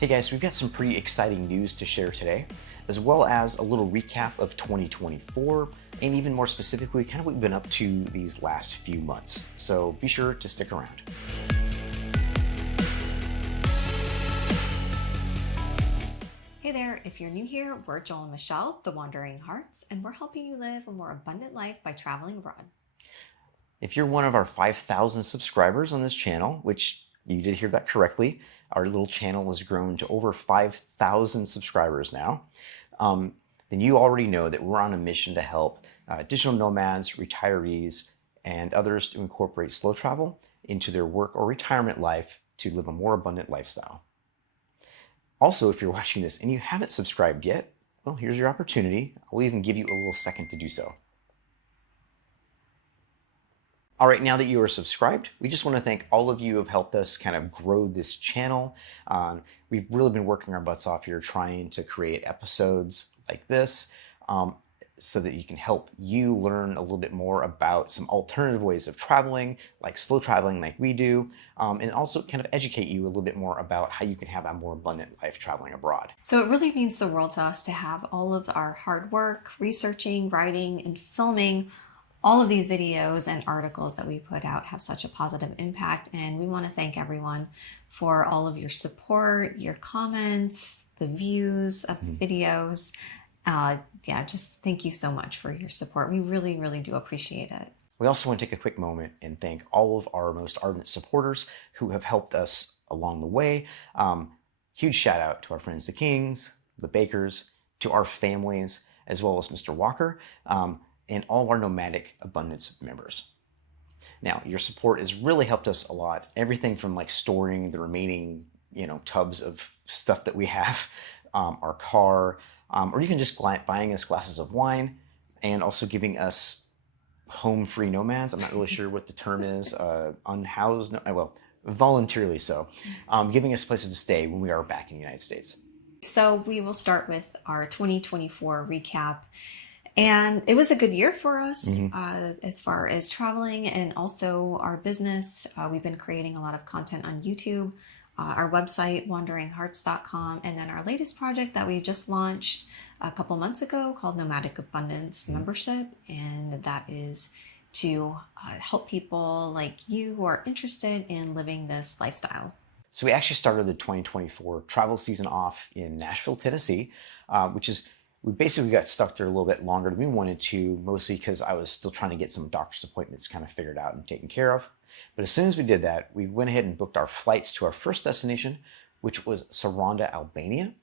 Hey guys, we've got some pretty exciting news to share today, as well as a little recap of 2024, and even more specifically, kind of what we've been up to these last few months. So be sure to stick around. Hey there, if you're new here, we're Joel and Michelle, the Wandering Hartz, and we're helping you live a more abundant life by traveling abroad. If you're one of our 5,000 subscribers on this channel, which you did hear that correctly, our little channel has grown to over 5,000 subscribers now, then you already know that we're on a mission to help digital nomads, retirees, and others to incorporate slow travel into their work or retirement life to live a more abundant lifestyle. Also, if you're watching this and you haven't subscribed yet, well, here's your opportunity. I'll even give you a little second to do so. All right, now that you are subscribed, we just want to thank all of you who have helped us kind of grow this channel. We've really been working our butts off here trying to create episodes like this so that you can help you learn a little bit more about some alternative ways of traveling, like slow traveling like we do, and also kind of educate you a little bit more about how you can have a more abundant life traveling abroad. So it really means the world to us to have all of our hard work, researching, writing, and filming all of these videos and articles that we put out have such a positive impact, and we want to thank everyone for all of your support, your comments, the views of the videos. Just thank you so much for your support. We really, really do appreciate it. We also want to take a quick moment and thank all of our most ardent supporters who have helped us along the way. Huge shout out to our friends, the Kings, the Bakers, to our families, as well as Mr. Walker, and all of our Nomadic Abundance members. Now, your support has really helped us a lot. Everything from like storing the remaining, tubs of stuff that we have, our car, or even just buying us glasses of wine, and also giving us home-free nomads. I'm not really sure what the term is, unhoused, well, voluntarily so, giving us places to stay when we are back in the United States. So we will start with our 2024 recap. And it was a good year for us as far as traveling and also our business. We've been creating a lot of content on YouTube, our website, wanderinghartz.com, and then our latest project that we just launched a couple months ago called Nomadic Abundance Membership. And that is to help people like you who are interested in living this lifestyle. So we actually started the 2024 travel season off in Nashville, Tennessee, we basically got stuck there a little bit longer than we wanted to, mostly because I was still trying to get some doctor's appointments kind of figured out and taken care of. But as soon as we did that, we went ahead and booked our flights to our first destination, which was Saranda, Albania.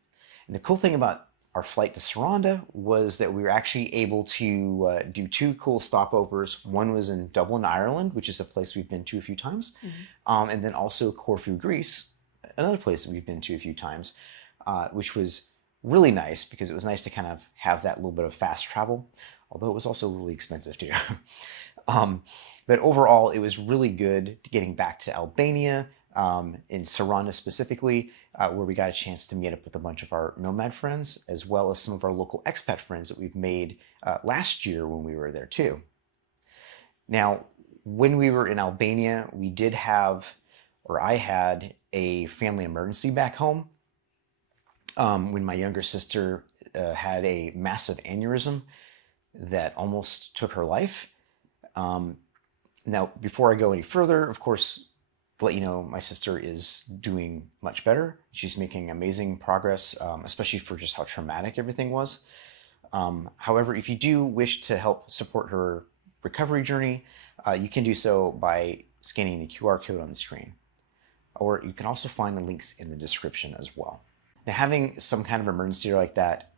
And the cool thing about our flight to Saranda was that we were actually able to do two cool stopovers. One was in Dublin, Ireland, which is a place we've been to a few times, and then also Corfu, Greece, another place that we've been to a few times, which was really nice because it was nice to kind of have that little bit of fast travel, although it was also really expensive too. But overall, it was really good getting back to Albania, in Saranda specifically, where we got a chance to meet up with a bunch of our nomad friends, as well as some of our local expat friends that we've made last year when we were there too. Now, when we were in Albania, I had a family emergency back home. When my younger sister had a massive aneurysm that almost took her life. Now, before I go any further, of course, to let you know, my sister is doing much better. She's making amazing progress, especially for just how traumatic everything was. However, if you do wish to help support her recovery journey, you can do so by scanning the QR code on the screen. Or you can also find the links in the description as well. Now, having some kind of emergency like that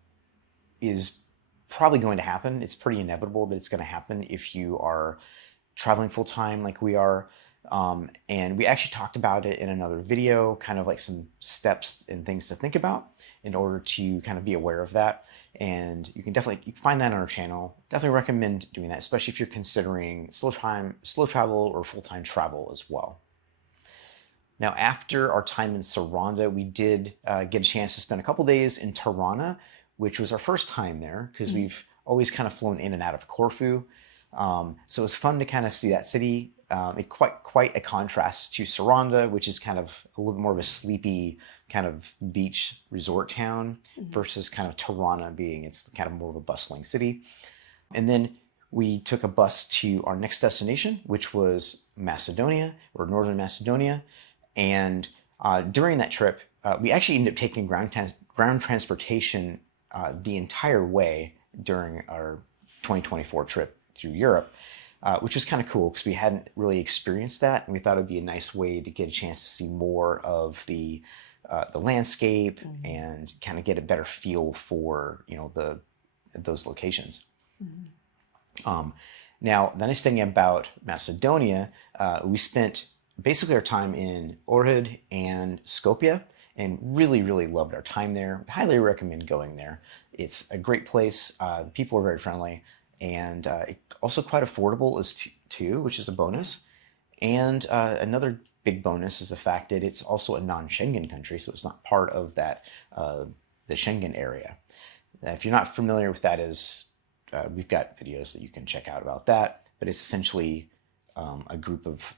is probably going to happen. It's pretty inevitable that it's going to happen if you are traveling full-time like we are. And we actually talked about it in another video, kind of like some steps and things to think about in order to kind of be aware of that. And you can find that on our channel. Definitely recommend doing that, especially if you're considering slow travel or full-time travel as well. Now, after our time in Saranda, we did get a chance to spend a couple days in Tirana, which was our first time there because we've always kind of flown in and out of Corfu. So it was fun to kind of see that city. Quite a contrast to Saranda, which is kind of a little bit more of a sleepy, kind of beach resort town versus kind of Tirana being, it's kind of more of a bustling city. And then we took a bus to our next destination, which was Macedonia, or Northern Macedonia. And during that trip, we actually ended up taking ground transportation the entire way during our 2024 trip through Europe, which was kind of cool because we hadn't really experienced that. And we thought it would be a nice way to get a chance to see more of the landscape and kind of get a better feel for, those locations. Now, the nice thing about Macedonia, we spent basically our time in Ohrid and Skopje and really, really loved our time there. Highly recommend going there. It's a great place. The people are very friendly and also quite affordable too, which is a bonus. And another big bonus is the fact that it's also a non-Schengen country, so it's not part of that the Schengen area. If you're not familiar with that, we've got videos that you can check out about that, but it's essentially a group of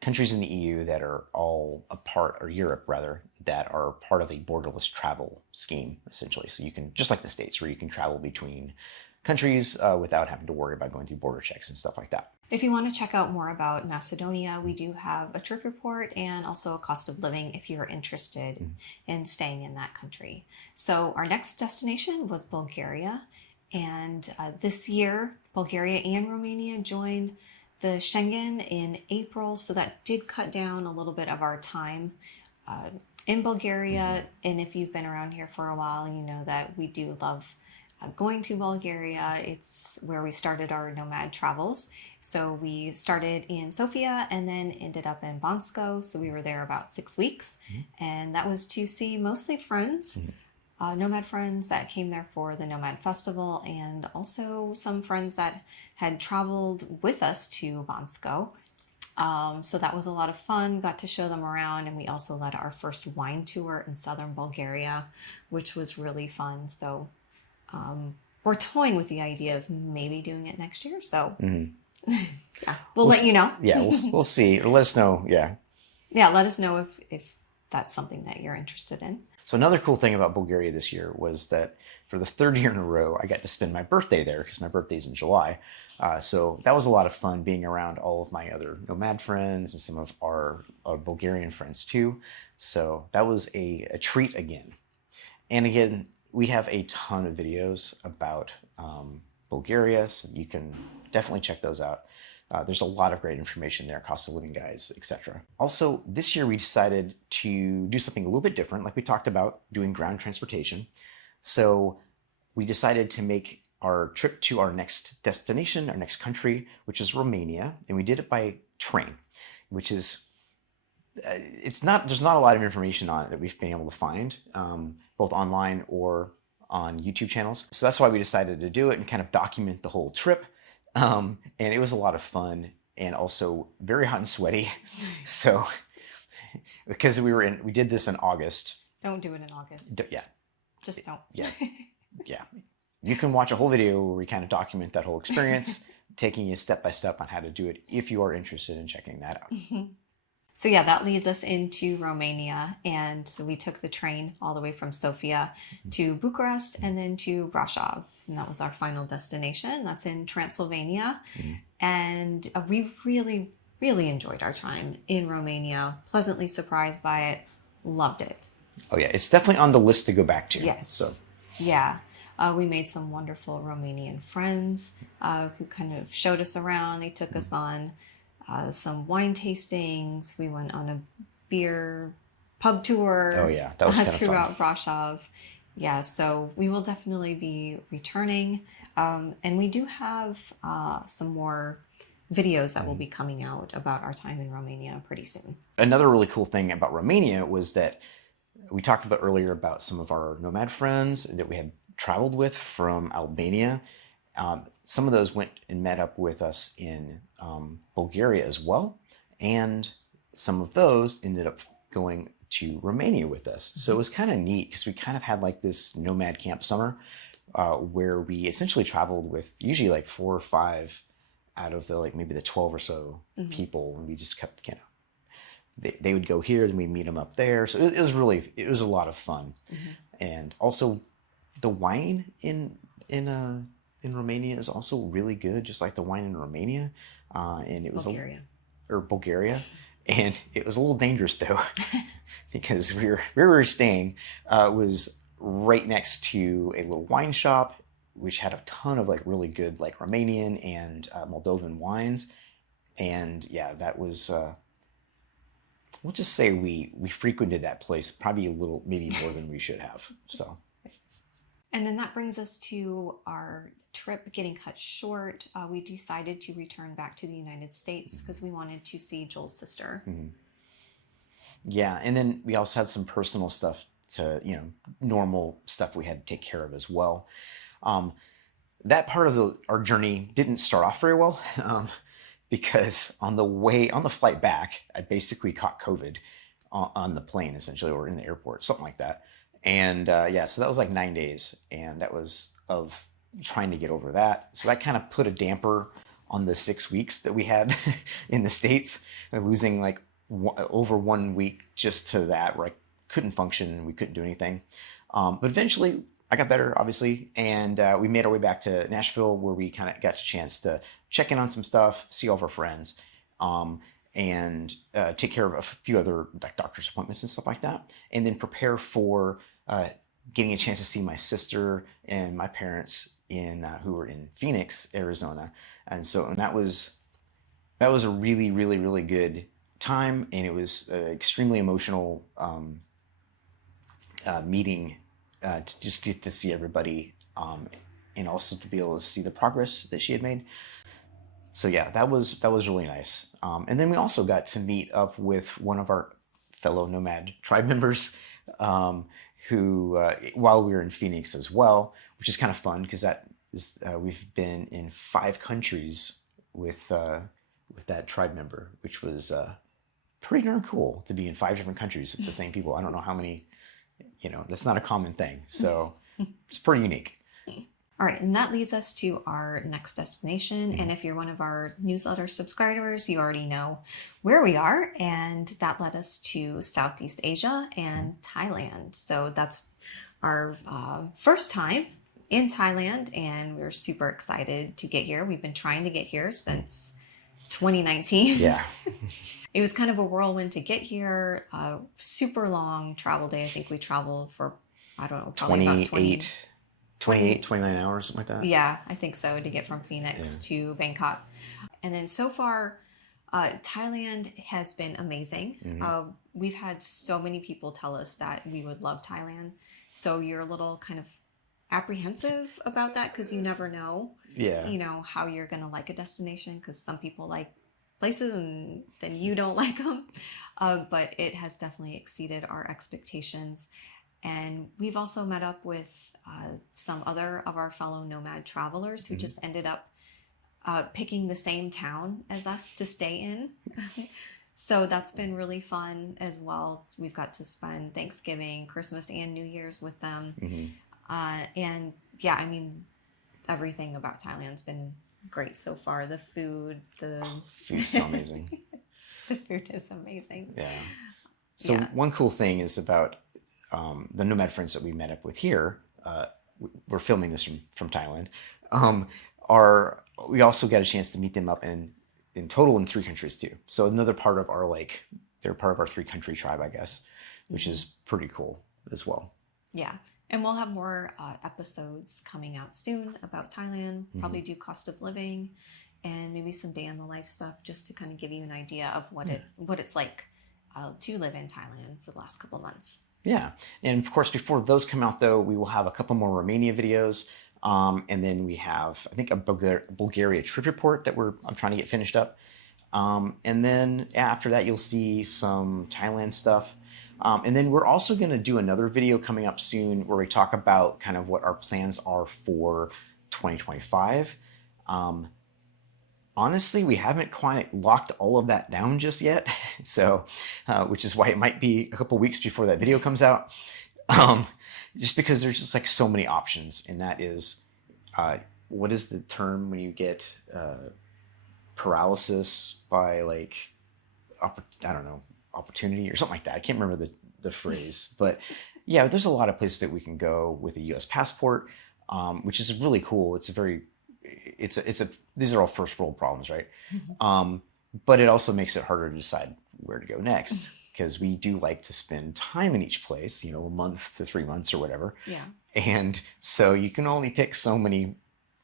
countries in the EU that are all a part, or Europe rather, that are part of a borderless travel scheme, essentially. So you can, just like the States, where you can travel between countries without having to worry about going through border checks and stuff like that. If you want to check out more about Macedonia, we do have a trip report and also a cost of living if you're interested in staying in that country. So our next destination was Bulgaria. And this year, Bulgaria and Romania joined the Schengen in April. So that did cut down a little bit of our time in Bulgaria. And if you've been around here for a while, you know that we do love going to Bulgaria. It's where we started our nomad travels. So we started in Sofia and then ended up in Bansko. So we were there about 6 weeks. And that was to see mostly friends. Nomad friends that came there for the Nomad Festival, and also some friends that had traveled with us to Bansko. So that was a lot of fun, got to show them around, and we also led our first wine tour in southern Bulgaria, which was really fun. So we're toying with the idea of maybe doing it next year. So yeah, we'll let you know. Yeah, we'll see. Or let us know. Yeah. Yeah, let us know if that's something that you're interested in. So another cool thing about Bulgaria this year was that for the third year in a row, I got to spend my birthday there because my birthday's in July. So that was a lot of fun being around all of my other nomad friends and some of our Bulgarian friends too. So that was a treat again. And again, we have a ton of videos about Bulgaria, so you can definitely check those out. There's a lot of great information there, cost of living guides, etc. Also, this year we decided to do something a little bit different, like we talked about doing ground transportation. So we decided to make our trip to our next destination, our next country, which is Romania, and we did it by train, which is, there's not a lot of information on it that we've been able to find, both online or on YouTube channels. So that's why we decided to do it and kind of document the whole trip. And it was a lot of fun and also very hot and sweaty. So because we did this in August. Don't do it in August. Yeah. Just don't. Yeah. Yeah. You can watch a whole video where we kind of document that whole experience, taking you step by step on how to do it if you are interested in checking that out. So yeah, that leads us into Romania. And so we took the train all the way from Sofia to Bucharest and then to Brașov. And that was our final destination. That's in Transylvania. And we really, really enjoyed our time in Romania. Pleasantly surprised by it. Loved it. Oh yeah, it's definitely on the list to go back to. Yes. So. Yeah. We made some wonderful Romanian friends who kind of showed us around. They took us on some wine tastings. We went on a beer pub tour. Oh yeah, that was kind of fun. Throughout Brașov. Yeah, so we will definitely be returning. And we do have some more videos that will be coming out about our time in Romania pretty soon. Another really cool thing about Romania was that we talked about earlier about some of our nomad friends that we had traveled with from Albania. Some of those went and met up with us in Bulgaria as well. And some of those ended up going to Romania with us. So it was kind of neat because we kind of had like this nomad camp summer where we essentially traveled with usually like 4 or 5 out of the maybe the 12 or so people. And we just kept they would go here, then we meet them up there. So it was a lot of fun. And also the wine in Romania is also really good, just like the wine in Romania. And it was Bulgaria. And it was a little dangerous though, because where we were staying was right next to a little wine shop, which had a ton of like really good like Romanian and Moldovan wines. And yeah, that was, we'll just say we frequented that place probably maybe more than we should have. So. And then that brings us to our trip getting cut short. We decided to return back to the United States because we wanted to see Joel's sister. Yeah, and then we also had some personal stuff normal stuff we had to take care of as well. That part of our journey didn't start off very well because on the flight back, I basically caught COVID on the plane essentially, or in the airport, something like that. And so that was like 9 days, and that was of trying to get over that. So that kind of put a damper on the 6 weeks that we had in the States, losing like over 1 week just to that, where I couldn't function, we couldn't do anything. But eventually I got better, obviously, and we made our way back to Nashville, where we kind of got a chance to check in on some stuff, see all of our friends, and take care of a few other like doctor's appointments and stuff like that, and then prepare for getting a chance to see my sister and my parents who were in Phoenix, Arizona. And that was a really, really, really good time, and it was an extremely emotional meeting to see everybody, and also to be able to see the progress that she had made. So yeah, that was really nice. And then we also got to meet up with one of our fellow Nomad tribe members, who while we were in Phoenix as well, which is kind of fun because we've been in 5 countries with that tribe member, which was pretty darn cool to be in 5 different countries with the same people. I don't know how many, that's not a common thing. So it's pretty unique. All right, and that leads us to our next destination. And if you're one of our newsletter subscribers, you already know where we are. And that led us to Southeast Asia and Thailand. So that's our first time in Thailand, and we're super excited to get here. We've been trying to get here since 2019. Yeah. It was kind of a whirlwind to get here. Super long travel day. I think we traveled for, I don't know, probably about 29 hours, something like that. Yeah, I think so, to get from Phoenix to Bangkok. And then so far, Thailand has been amazing. We've had so many people tell us that we would love Thailand. So you're a little kind of apprehensive about that because you never know, how you're going to like a destination, because some people like places and then you don't like them. But it has definitely exceeded our expectations. And we've also met up with some other of our fellow nomad travelers who just ended up picking the same town as us to stay in. So that's been really fun as well. We've got to spend Thanksgiving, Christmas, and New Year's with them. And yeah, I mean, everything about Thailand's been great so far. The food's so amazing. The food is amazing. Yeah. So one cool thing is about the nomad friends that we met up with here, we're filming this from Thailand, we also got a chance to meet them up in total in 3 countries too. So another part of they're part of our 3-country tribe, I guess, which is pretty cool as well. Yeah. And we'll have more episodes coming out soon about Thailand, probably do cost of living and maybe some day in the life stuff, just to kind of give you an idea of what it's like to live in Thailand for the last couple of months. Yeah. And of course, before those come out, though, we will have a couple more Romania videos. And then we have, I think, a Bulgaria trip report that I'm trying to get finished up. And then after that, you'll see some Thailand stuff. And then we're also going to do another video coming up soon where we talk about kind of what our plans are for 2025. Honestly, we haven't quite locked all of that down just yet, so which is why it might be a couple weeks before that video comes out, just because there's just like so many options, and that is, what is the term when you get paralysis by like, I don't know, opportunity or something like that. I can't remember the phrase, but yeah, there's a lot of places that we can go with a U.S. passport, which is really cool. These are all first world problems, right? But it also makes it harder to decide where to go next, because we do like to spend time in each place, a month to 3 months or whatever. Yeah. And so you can only pick so many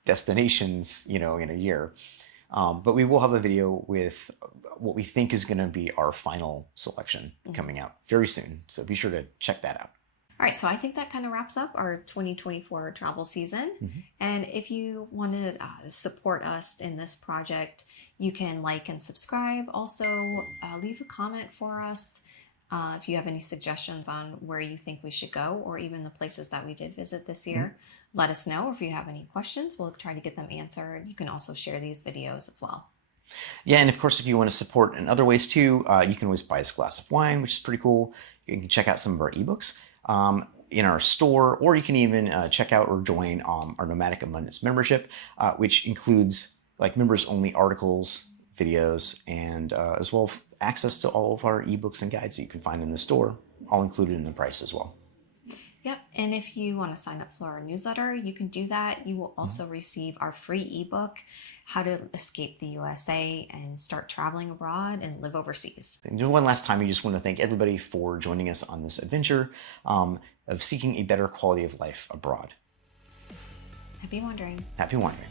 destinations, in a year. But we will have a video with what we think is going to be our final selection coming out very soon. So be sure to check that out. All right, so I think that kind of wraps up our 2024 travel season. And if you want to support us in this project, you can like and subscribe. Also, leave a comment for us if you have any suggestions on where you think we should go, or even the places that we did visit this year. Let us know. If you have any questions, we'll try to get them answered. You can also share these videos as well. Yeah, and of course, if you want to support in other ways too, you can always buy us a glass of wine, which is pretty cool. You can check out some of our ebooks in our store, or you can even check out or join our Nomadic Abundance membership, which includes members only articles, videos, and as well access to all of our ebooks and guides that you can find in the store, all included in the price as well. Yep, and if you want to sign up for our newsletter, you can do that. You will also receive our free ebook, How to Escape the USA and Start Traveling Abroad and Live Overseas. And one last time, we just want to thank everybody for joining us on this adventure of seeking a better quality of life abroad. Happy wandering. Happy wandering.